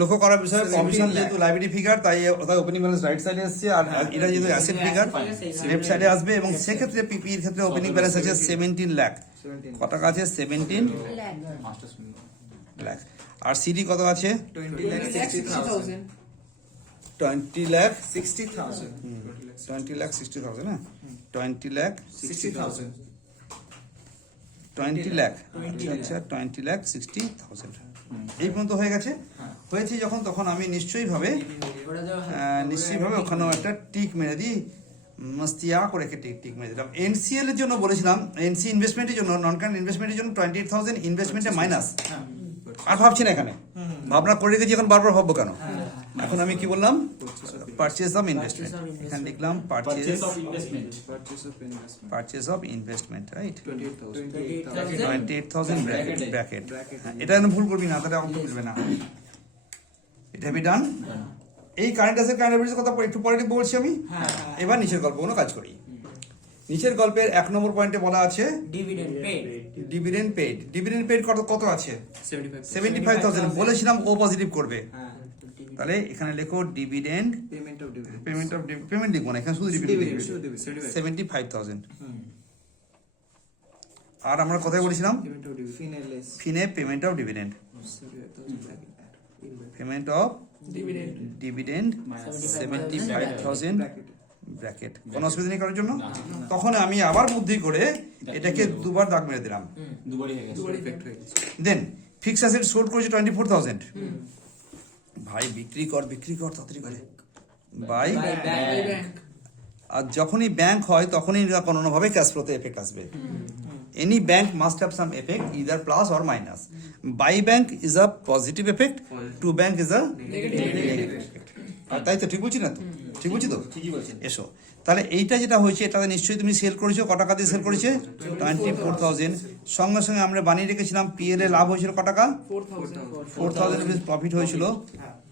লক্ষ্য করার বিষয়, 17 কমিশন lakh। যেহেতু লাইবিলিটি ফিগার তাই ওটা ওপেনিং ব্যালেন্স রাইট সাইডে আসছে, আর এটা যেহেতু অ্যাসেট ফিগার লেফট সাইডে আসবে, এবং সেক্ষেত্রে পিপি এর ক্ষেত্রে ওপেনিং ব্যালেন্স আছে 17 লাখ। 17 কত টাকা আছে? 17 ল্যাক মাস্টার শুনুন লাখ। আর সিডি কত আছে? 20 lakh 60,000 20 লাখ 60,000 20 লাখ 60,000 হ্যাঁ 20 লাখ 60,000 20 লাখ আচ্ছা 20 লাখ 60,000 এই পর্যন্ত হয়ে গেছে। হয়েছে যখন, তখন আমি নিশ্চয়ইভাবে ওখানেও একটা টিক মেরে দিই, মস্তিয়া করে টিক মেরে দিলাম। এনসিএল এর জন্য বলেছিলাম, এনসি ইনভেস্টমেন্টের জন্য, নন কারেন্ট ইনভেস্টমেন্টের জন্য 28,000 ইনভেস্টমেন্টে মাইনাস। আর ভাবছি না এখানে, ভাবনা করে রেখেছি, এখন বারবার ভাববো কেন? এখন আমি কি বললাম? পারচেজ অফ ইনভেস্টমেন্ট, এখানে লিখলাম purchase of investment purchase of investment, right? 28,000 28,000 bracket. এটা যেন ভুল করবি না, তাহলে অঙ্ক মিলবে না। এটা বি ডান। এই কারেন্ট অ্যাসেট কারেন্ট লায়াবিলিটির কথা একটু পরে বলছি আমি। এবার নিচের গল্পগুলো কাজ করি। নিচের গল্পের 1 নম্বর পয়েন্টে বলা আছে dividend paid dividend paid. Dividend paid কত আছে? 75,000। বলেছিলাম ও পজিটিভ করবে, তাহলে এখানে লেখো dividend payment of dividend payment লিখবো না, এখানে শুধু ডিভিডেন্ড dividend 75,000। আর আমরা কোথায় বলেছিলাম? payment of dividend finales ফিনে payment of dividend, 75,000 payment of dividend 75,000 bracket bracket. কোনো অসুবিধা নেই করার জন্য। তখন আমি আবার বুদ্ধি করে এটাকে দুবার দাগ মেরে দিলাম। দুবারই হয়ে গেছে effect হয়ে গেছে দেন ফিক্স অ্যাসেট সোল্ড করেছে 24,000। ভাই বিক্রি কর তাড়াতাড়ি করে বাই। আর যখনই ব্যাংক হয় তখনই কোনোভাবে ক্যাশ ফ্লোতে এফেক্ট আসবে। Any bank must have some effect, either plus or minus. By bank is a positive effect, to bank is a negative effect. আর তাই তো ঠিক বলছি না তো? ঠিক বলছি তো? ঠিকই বলছেন। এসো তাহলে এইটা যেটা হয়েছে, এটাতে নিশ্চয়ই তুমি সেল করেছো। কত টাকা দিয়ে সেল করেছে? 24,000। সঙ্গে সঙ্গে আমরা বানিয়ে রেখেছিলাম পিএল এ লাভ হয়েছিল কত টাকা? 4,000 রুপিস প্রফিট হয়েছিল,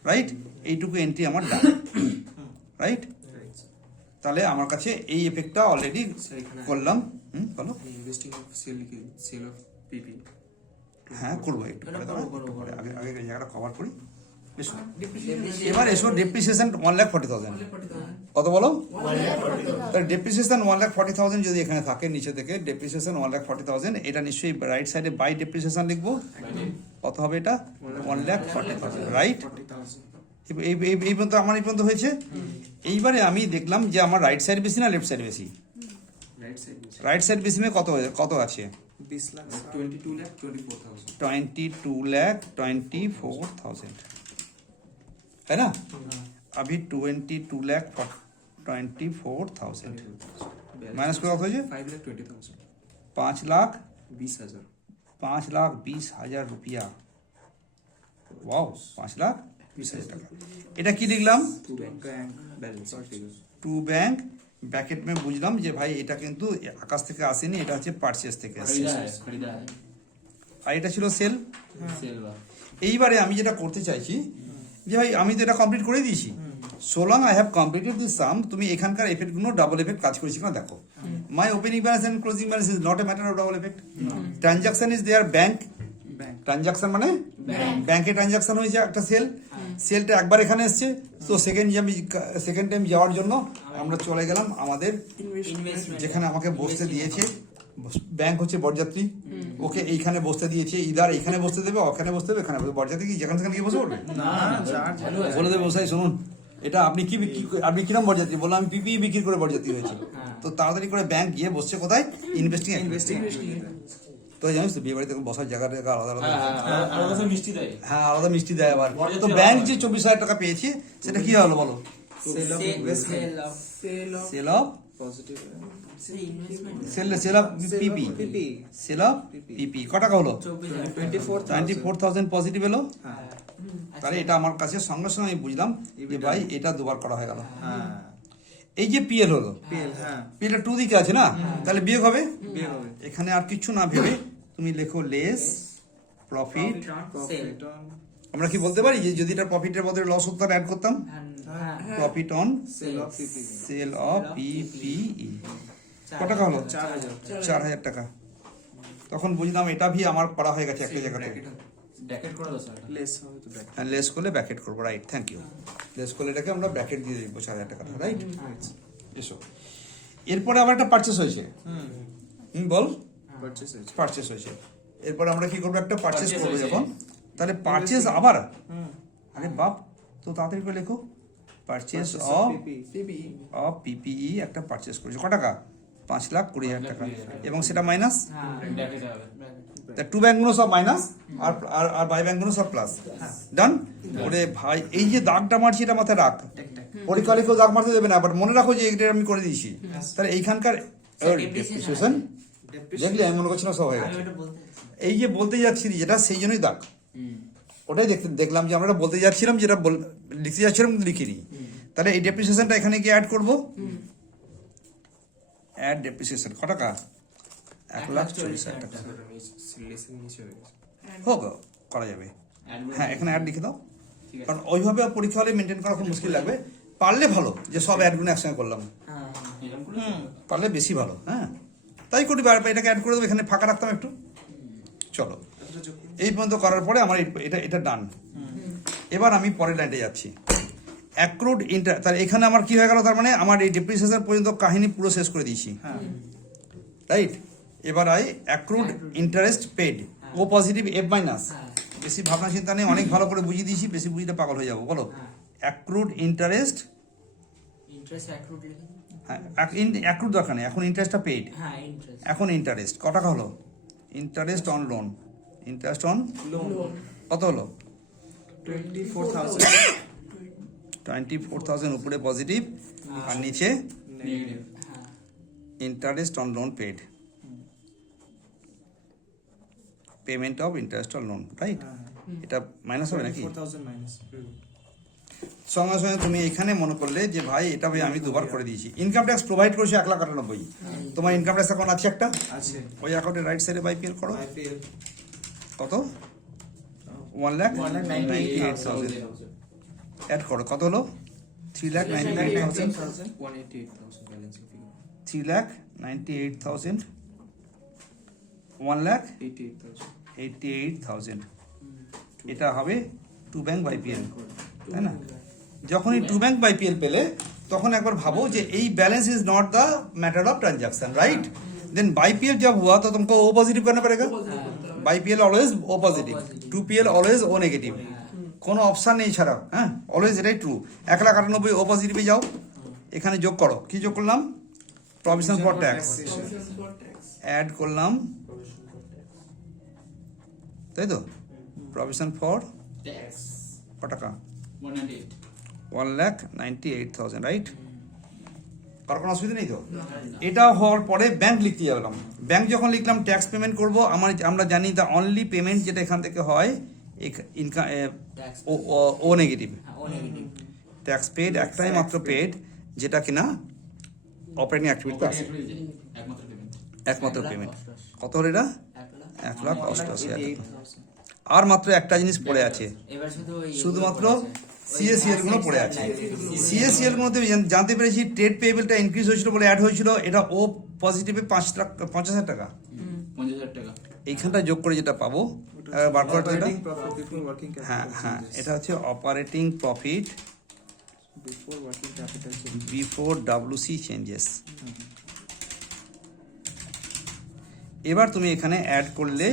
রাইট? এইটুকু এন্ট্রি আমার ডান, রাইট? তাহলে আমার কাছে এই এফেক্টটা অলরেডি করলাম। বলো। investing of sale of PP হ্যাঁ করবো, একটু পরে দাঁড়াও, করবো। আগে এই জায়গাটা কভার করি। এসো এবার এসো ডেপ্রিসিয়েশন 1,40,000 কত বলো? তাহলে ডেপ্রিসিয়েশন 1,40,000 যদি এখানে থাকে নিচে থেকে, ডেপ্রিসিয়েশন 1,40,000, এটা নিশ্চয়ই রাইট সাইডে বাই ডেপ্রিসিয়েশন লিখবো। কত হবে এটা? 1,40,000, রাইট? 40,000 এই পর্যন্ত আমার এই পর্যন্ত হয়েছে। এইবারে আমি দেখলাম যে আমার রাইট সাইড বেশি না লেফট সাইড বেশি? right side রাইট সাইড বেশি কত আছে? 20 lakh 22 lakh 24,000 22,24,000, है ना? अभी 22,24,000 माइनस करो हो जाए 5,20,000 5,20,000 20,000 रुपया। वाओ, 5,20,000 টাকা। এটা কি লিখলাম? to bank balance figures to bank bracket মে বুঝলাম যে ভাই এটা কিন্তু আকাশ থেকে আসেনি, এটা হচ্ছে পারচেজ থেকে আসছে। खरीदा है আর এটা ছিল সেল। सेल हुआ এইবারে আমি যেটা করতে চাইছি যে ভাই আমি তো এটা কমপ্লিট করে দিয়েছি। So long I have completed this sum, তুমি এখানকার এফেক্টগুলো ডাবল এফেক্ট কাজ করেছি কিনা দেখো। My opening balance and closing balance is not a matter of double effect. Transaction is there bank, transaction মানে ব্যাংকে ট্রানজাকশন হয়েছে একটা সেল, সেলটা একবার এখানে এসছে, তো সেকেন্ড টাইম যাওয়ার জন্য আমরা চলে গেলাম আমাদের যেখানে আমাকে বসতে দিয়েছে। ব্যাংক হচ্ছে বরযাত্রী, ওকে এইখানে বসতে দিয়েছে, ইদার এইখানে বসতে দেবে, ওখানে বসতে দেবে, এখানে বসতে। বরযাত্রী কি যেখানে সেখানে গিয়ে বসে পড়বে? বলে দেবে বসাই শুনুন এটা আপনি কিরম বরযাত্রী? বললাম আমি পিপি বিক্রি করে বরযাত্রী হয়েছে। তো তাড়াতাড়ি করে ব্যাংক গিয়ে বসছে কোথায়? ইনভেস্টিং। তো জানিস তো বিয়ে বাড়িতে বসার জায়গাটা আলাদা আলাদা। আলাদা সব মিষ্টি দেয় হ্যাঁ আলাদা মিষ্টি দেয় আবার। তো ব্যাংক যে 24,000 টাকা পেয়েছে সেটা কি হলো বলো? sale of investment sale of positive sale of PP, PP sale of PP. কত টাকা হলো? 24,000 পজিটিভ এলো। তাহলে এটা আমার কাছে সঙ্গে সঙ্গে আমি বুঝলাম যে ভাই এটা দুবার করা হয়ে গেল। হ্যাঁ এই যে পিএল হলো, PL হ্যাঁ পিএল 2 দিকে আছে না, তাহলে বিয়োগ হবে। বিয়ে হবে এখানে আর কিছু না ভেবে তুমি লেখো লেস প্রফিট। profit on আমরা কি বলতে পারি যে যদি এটা প্রফিটের বদলে লস হতো তাহলে অ্যাড করতাম profit on sale of PP sale of PPE. কত টাকা হলো? 4000 4,000 টাকা। তখন বুঝলাম এটা ভি আমার করা হয়ে গেছে একটা জায়গাতে। ব্র্যাকেট করে দাও স্যার লেস হবে তো ব্র্যাকেট হ্যাঁ, লেস করলে ব্র্যাকেট করবো, রাইট, থ্যাংক ইউ। লেস করলে এটাকে আমরা ব্র্যাকেট দিয়ে দিবো 4,000 টাকা, রাইট। এসো, এরপরে আবার একটা পারচেস হয়েছে। বল, পারচেজ হয়েছে পারচেস হয়েছে। এরপরে আমরা কি করবো, একটা পারচেস Purchase করবো হয়েছে। যখন, তাহলে পারচেস আবার, আরে বাপ, তো তাড়াতাড়ি করে লেখো, পারচেস অফ পিপিই একটা পারচেস করেছে, ক টাকা? 5,20,000 টাকা, এবং সেটা মাইনাস, ব্র্যাকেটে হবে তা টু ব্যাংকগুলো সব minus, R R R by ব্যাংকগুলো সব প্লাস। ডান। ওরে ভাই, এই যে দাগটা মারছি এটা মাথায় রাখ, পরীক্ষা লিখেও দাগ মারতে দেবে না, বাট মনে রাখো যে এটা আমি করে দিয়েছি। তাহলে এইখানকার ডেপ্রিসিয়েশন দেখলে আমি মনে করছিলাম সব হয়ে গেছে। এই যে বলতে যাচ্ছি যেটা, সেই জন্যই দাগ, ওটাই দেখলাম যে আমরা বলতে যাচ্ছিলাম, যেটা লিখতে যাচ্ছিলাম কিন্তু লিখিনি। তাহলে এই ডেপ্রিসিয়েশনটা এখানে কি অ্যাড করবো, অ্যাড ডেপ্রিসিয়েশন, ক টাকা? 1,40,000 টাকা। লেসের নিচে হয়ে গেছে হোক, করা যাবে। Add হ্যাঁ, এখানে অ্যাড লিখে দাও, ঠিক আছে কারণ ওইভাবে পরীক্ষা হলে মেনটেন করা খুব মুশকিল লাগবে। পারলে ভালো যে সব অ্যাডগুলো একসঙ্গে করলাম, এরকম করে পারলে বেশি ভালো। হ্যাঁ, তাই করি, এটাকে অ্যাড করে দেবো, এখানে ফাঁকা রাখতাম একটু। চলো, এই পর্যন্ত করার পরে আমার এটা এটা ডান। এবার আমি পরের লাইনটা যাচ্ছি, অ্যাক্রুড ইন্টার। তাহলে এখানে আমার কি হয়ে গেল, তার মানে আমার এই ডেপ্রিসিয়েশন পর্যন্ত কাহিনী পুরো শেষ করে দিয়েছি, রাইট। এবার অ্যাক্রুড ইন্টারেস্ট পেড, ও পজিটিভ এফ মাইনাস। বেশি ভাবনা চিন্তা নেই, অনেক ভালো করে বুঝিয়ে দিয়েছি, বেশি বুঝতে পাগল হয়ে যাবো। বলো, অ্যাক্রুড ইন্টারেস্ট, হ্যাঁ অ্যাক্রুড দরকার নেই, এখন ইন্টারেস্টটা পেড, এখন ইন্টারেস্ট ক টাকা হলো? Interest on loan, interest on loan কত হলো? 24,000 24,000 উপরে পজিটিভ, আর নিচে negative interest on loan paid, payment of interest on loan, right. এটা মাইনাস হবে নাকি? 24,000 মাইনাস সঙ্গে সঙ্গে তুমি এখানে মনে করলে যে ভাই এটা ভাই আমি দুবার করে দিয়েছি। ইনকাম ট্যাক্স প্রোভাইড করেছে 1,98,000, তোমার ইনকাম ট্যাক্স অ্যাকাউন্ট আছে একটা, আছে ওই অ্যাকাউন্টের রাইট সাইডে বাইপিএল করো, আইপিএল কত? 1,98,000 অ্যাড করো, কত হলো? 3,98,000, 188,000 ব্যালেন্স 3,98,000, 1,88,000, এটা হবে টু ব্যাংক বাইপিএল, তাই না? যখনই টু ব্যাংক বাইপিএল পেলে তখন একবার भावो যে এই balance is not the matter of transaction, right. Then by PL जब हुआ तो तुमको ओ पॉजिटिव करना पड़ेगा, बाईपीएल ऑलवेज ओ पॉजिटिव, 2पीएल ऑलवेज ओ नेगेटिव, কোনো অপশন নেই ছাড়া, হ্যাঁ অলওয়েজ এটাই ট্রু। 1,98,000 ও পজিটিভে যাও, এখানে যোগ করো, কি যোগ করলাম? প্রভিশন ফর ট্যাক্স অ্যাড করলাম, তাই তো? প্রভিশন ফর ট্যাক্স কত টাকা? 198 1,98,000, রাইট। আর কোনো অসুবিধা নেই তো? এটা হওয়ার পরে ব্যাংক লিখতে যাবলাম। ব্যাংক যখন লিখলাম ট্যাক্স পেমেন্ট করব, আমরা জানি দ্য অনলি পেমেন্ট যেটা এখান থেকে হয় ইনকাম ও নেগেটিভ, ট্যাক্স পেড একটাই মাত্র পেড, যেটা কিনা অপারেটিং অ্যাক্টিভিটি আছে, একমাত্র পেমেন্ট একমাত্র পেমেন্ট। কত হলো এটা? 1,88,000 টাকা। আর মাত্র একটা জিনিস পড়ে আছে, শুধুমাত্র সিএসিএল গুলো পড়ে আছে। সিএসিএল গুলোতে জানতে পেরেছি ট্রেড পেয়েবলটা ইনক্রিজ হয়েছিল বলে অ্যাড হয়েছিল, এটা ও পজিটিভে 50,000 টাকা। 50,000 টাকা এইখানটা যোগ করে যেটা পাবো, বার করাটা এটা, অপারেটিং প্রফিট বিফোর ওয়ার্কিং হ্যাঁ ক্যাপিটাল হ্যাঁ, এটা হচ্ছে operating profit before working capital before WC changes. এবার তুমি এখানে অ্যাড করলে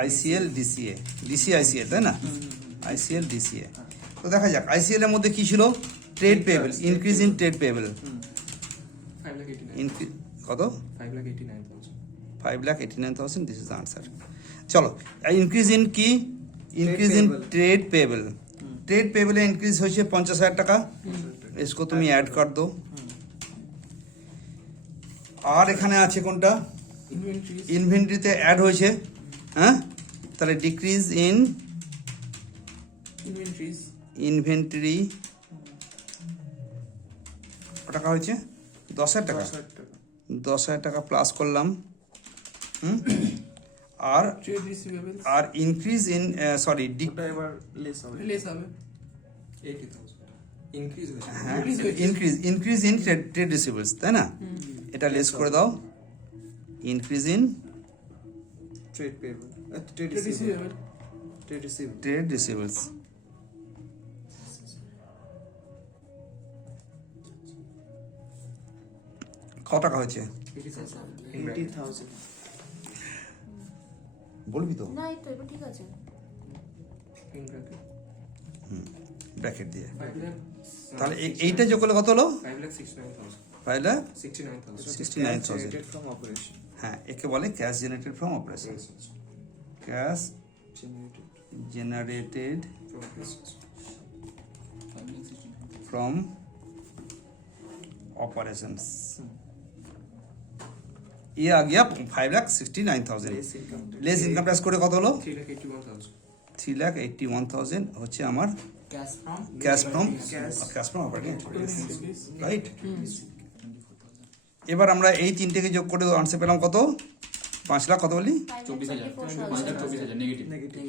আইসিএল ডিসিএ, আইসিএল, তাই না? ICL DCA. তো দেখা যাক আইসিএল এর মধ্যে কি ছিল? Trade payable, increase in trade payable, কত? 5,89,000, दिस इज द आंसर। चलो, इंक्रीज इन की, increase in trade payable, trade payable increase হয়েছে 50,000 টাকা, इसको তুমি ऐड कर दो। আর এখানে আছে কোনটা? ইনভেন্টরিতে অ্যাড হয়েছে, হ্যাঁ, তাহলে ডিক্রিজ ইন ইনভেন্টরি কত টাকা হয়েছে? 10,000 টাকা, 10,000 টাকা প্লাস করলাম, আর আর ইনক্রিজ ইন সরি ওটা এবার লেস হবে 80,000 ইনক্রিজ হয়েছে হ্যাঁ ইনক্রিজ ইন ট্রেড রিসিভেবলস, তাই না? এটা লেস করে দাও, increase in trade payable trade receivable trade receivable trade receivables. কত টাকা হয়েছে 80,000 বলবি তো না এই তো এবার ঠিক আছে। in bracket ব্র্যাকেট দিয়ে। 5 lakh তাহলে এইটা যোগ করলে কত হলো? 5,69,000 পাইলে 69,000 69,000 generated from operation হ্যাঁ, একে বলে cash generated from operation. Cash generated generated from operations from operations. ये आ गया 5,69,000। less income tax less income tax করে কত হলো? 3,81,000 3,81,000 হচ্ছে আমার cash from cash from operating, right? এবার আমরা এই তিনটেকে যোগ করে আনসার পেলাম কত? 5 লাখ কত বলি? 24,000 5,24,000 negative. negative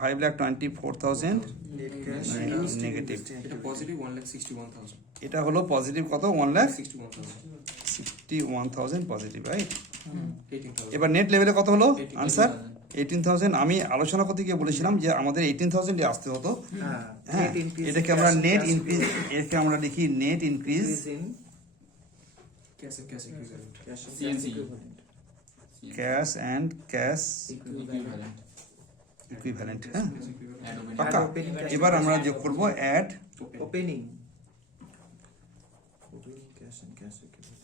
5,24,000 net cash negative. এটা পজিটিভ 1,61,000 এটা হলো পজিটিভ কত? 1,61,000 61,000 পজিটিভ, রাইট? 18,000 এবার নেট লেভেলে কত হলো 18,000 আনসার? 18,000। আমি আলোচনা করতে গিয়ে বলেছিলাম যে আমাদের 18,000 আসতে হতো। হ্যাঁ, এটাকে আমরা নেট ইনক্রিজ, এটাকে আমরা লিখি net increase in cash and cash equivalent CNC cash and cash equivalent equivalent. হ্যাঁ, অ্যাড ওপেন পাক্কা। এবার আমরা যোগ করব add opening cash and cash equivalent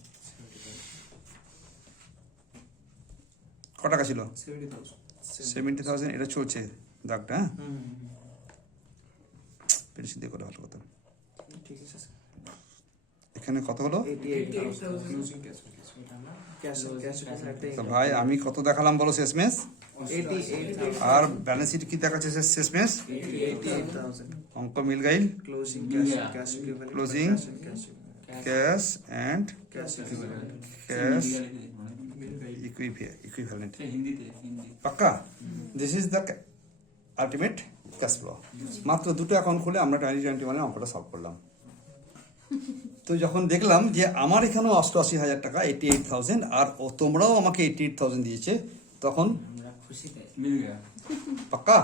ক টাকা ছিল? 70,000 70,000। এটা চলছে দাগটা, হ্যাঁ, পেরেছি দিয়ে করে ভালো কথা। ঠিক আছে এখানে কত হলো? 88,000 closing cash cash and cash equivalent তো ভাই আমি কত দেখালাম বলো শেষমেশ? 88,000 আর ব্যালেন্স শিট কি দেখাচ্ছে শেষমেশ? 88,000 অঙ্ক মিল গাইল। closing Yeah. cash equivalent Closing. cash and cash equivalent cash and cash equivalent cash mill guide equivalent. হিন্দিতে পাক্কা। This is the ultimate cash flow. মাত্র দুটো অ্যাকাউন্ট খুলে আমরা 2021 অঙ্কটা সলভ করলাম। তো যখন দেখলাম যে আমার এখানেও 88,000 টাকা 88,000 আর ও তোমরাও আমাকে 88,000 দিয়েছে, তখন আমরা খুশিতে মিল গয়া পাক্কা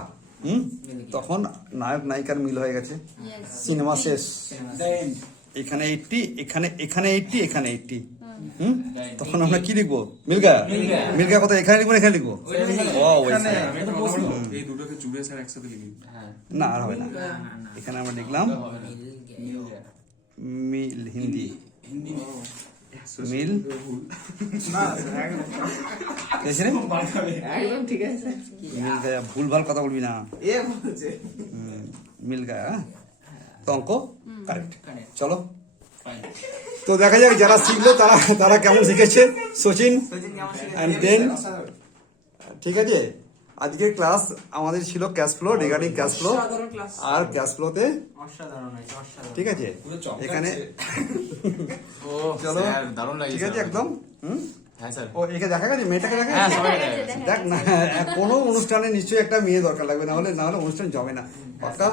তখন নায়ক নায়িকার মিল হয়ে গেছে, Yes. সিনেমা শেষ। দেন এখানে 80, এখানে 80, এখানে 80। তখন আমরা কি লিখবো? মিলগা। মিলগা কত? এখানে লিখবো না এখানে লিখবো? ও ওইখানে। এই দুটোকে জুড়ে স্যার একসাথে লিখি হ্যাঁ না আর হবে না, এখানে আমরা লিখলাম হবে না মিল গয়া মিল হিন্দি হিন্দি মিল না দেখছি রে? একদম ঠিক আছে মিল গায়া, ভুলভাল কথা বলবি না। এ বলছে মিল গায়া, তো অঙ্ক কারেক্ট। Correct. চলো, ফাইন তো দেখা যাক যারা শিখলো তারা তারা কেমন শিখেছে। সচিন সচিন কেমন শিখেছে? অ্যান্ড দেন, ঠিক আছে। আজকের ক্লাস আমাদের ছিল cash flow, regarding cash flow. আর ক্যাশ ফ্লোতে অসাধারণ হয়েছে, অসাধারণ। ঠিক আছে এখানে ও চলো, স্যার দারুণ লাগে ঠিক আছে একদম। হ্যাঁ স্যার ও একে দেখা গেছে, মেয়েটাকে দেখা হ্যাঁ গেছে। সবাই দেখা গেছে, দেখা দেখ না, কোনো অনুষ্ঠানে নিশ্চয়ই একটা মেয়ে দরকার লাগবে, না হলে অনুষ্ঠান জমে না। পাক্কা।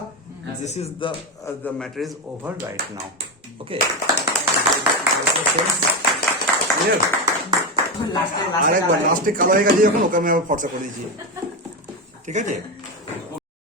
This is the matter is over right now. Okay, আরেকবার লাস্টে কালো হয়ে গেছে যখন, ওকে আমি আবার ফর্সা করে দিয়েছি, ঠিক আছে।